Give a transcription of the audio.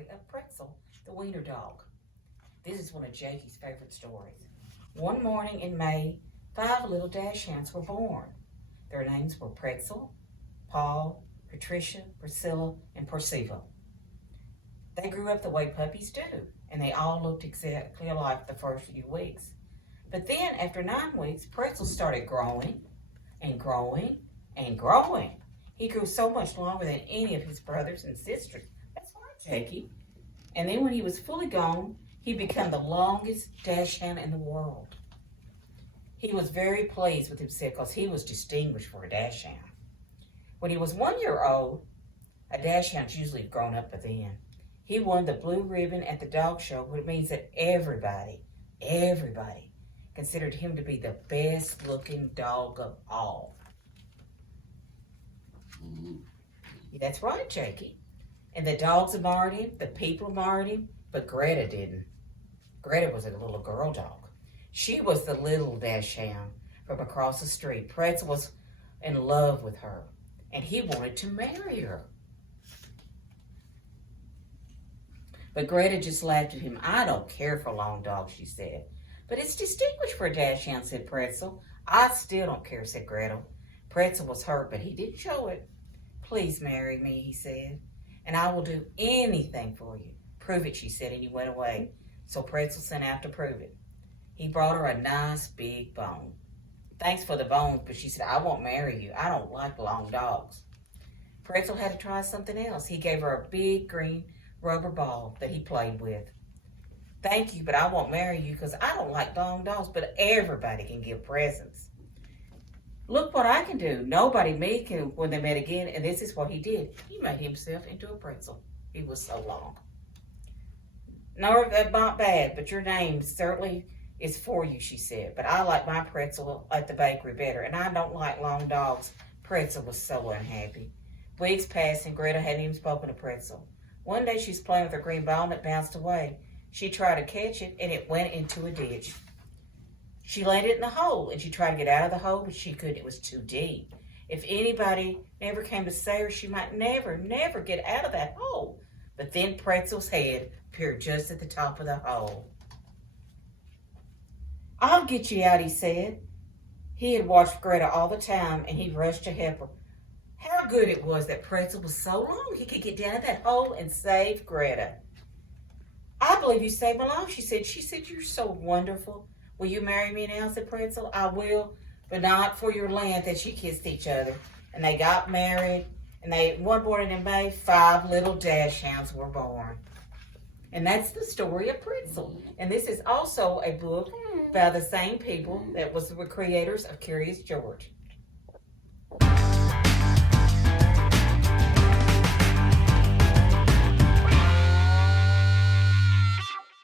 story of Pretzel, the wiener dog. This is one of Jakey's favorite stories. One morning in May, 5 little dachshunds were born. Their names were Pretzel, Paul, Patricia, Priscilla, and Percival. They grew up the way puppies do, and they all looked exactly alike the first few weeks. But then, after 9 weeks, Pretzel started growing and growing and growing. He grew so much longer than any of his brothers and sisters. That's right, Jakey. And then when he was fully gone, he became the longest dachshund in the world. He was very pleased with himself because he was distinguished for a dachshund. When he was 1 year old, a dachshund's usually grown up by then. He won the blue ribbon at the dog show, which means that everybody considered him to be the best looking dog of all. That's right, Jakey. And the dogs admired him, the people admired him, but Greta didn't. Greta was a little girl dog. She was the little dachshund from across the street. Pretzel was in love with her, and he wanted to marry her. But Greta just laughed at him. "I don't care for long dogs," she said. "But it's distinguished for a dachshund," said Pretzel. "I still don't care," said Greta. Pretzel was hurt, but he didn't show it. "Please marry me," he said, "and I will do anything for you." "Prove it," she said, and he went away. So Pretzel sent out to prove it. He brought her a nice big bone. "Thanks for the bones," but she said, "I won't marry you. I don't like long dogs." Pretzel had to try something else. He gave her a big green rubber ball that he played with. "Thank you, but I won't marry you because I don't like long dogs, but everybody can give presents. Look what I can do." Nobody made him when they met again, and this is what he did. He made himself into a pretzel. He was so long. "No, that's not bad, but your name certainly is for you," she said. "But I like my pretzel at the bakery better, and I don't like long dogs." Pretzel was so unhappy. Weeks passed, and Greta hadn't even spoken to Pretzel. One day she was playing with her green ball, and it bounced away. She tried to catch it, and it went into a ditch. She landed in the hole, and she tried to get out of the hole, but she couldn't. It was too deep. If anybody never came to save her, she might never get out of that hole. But then Pretzel's head appeared just at the top of the hole. "I'll get you out," he said. He had watched Greta all the time, and he rushed to help her. How good it was that Pretzel was so long he could get down in that hole and save Greta. "I believe you saved my life," she said. "She said, you're so wonderful. Will you marry me now?" said Pretzel. "I will, but not for your land." And she kissed each other, and they got married. And one morning in May, 5 little dachshunds were born. And that's the story of Pretzel. And this is also a book by the same people that was the creators of Curious George.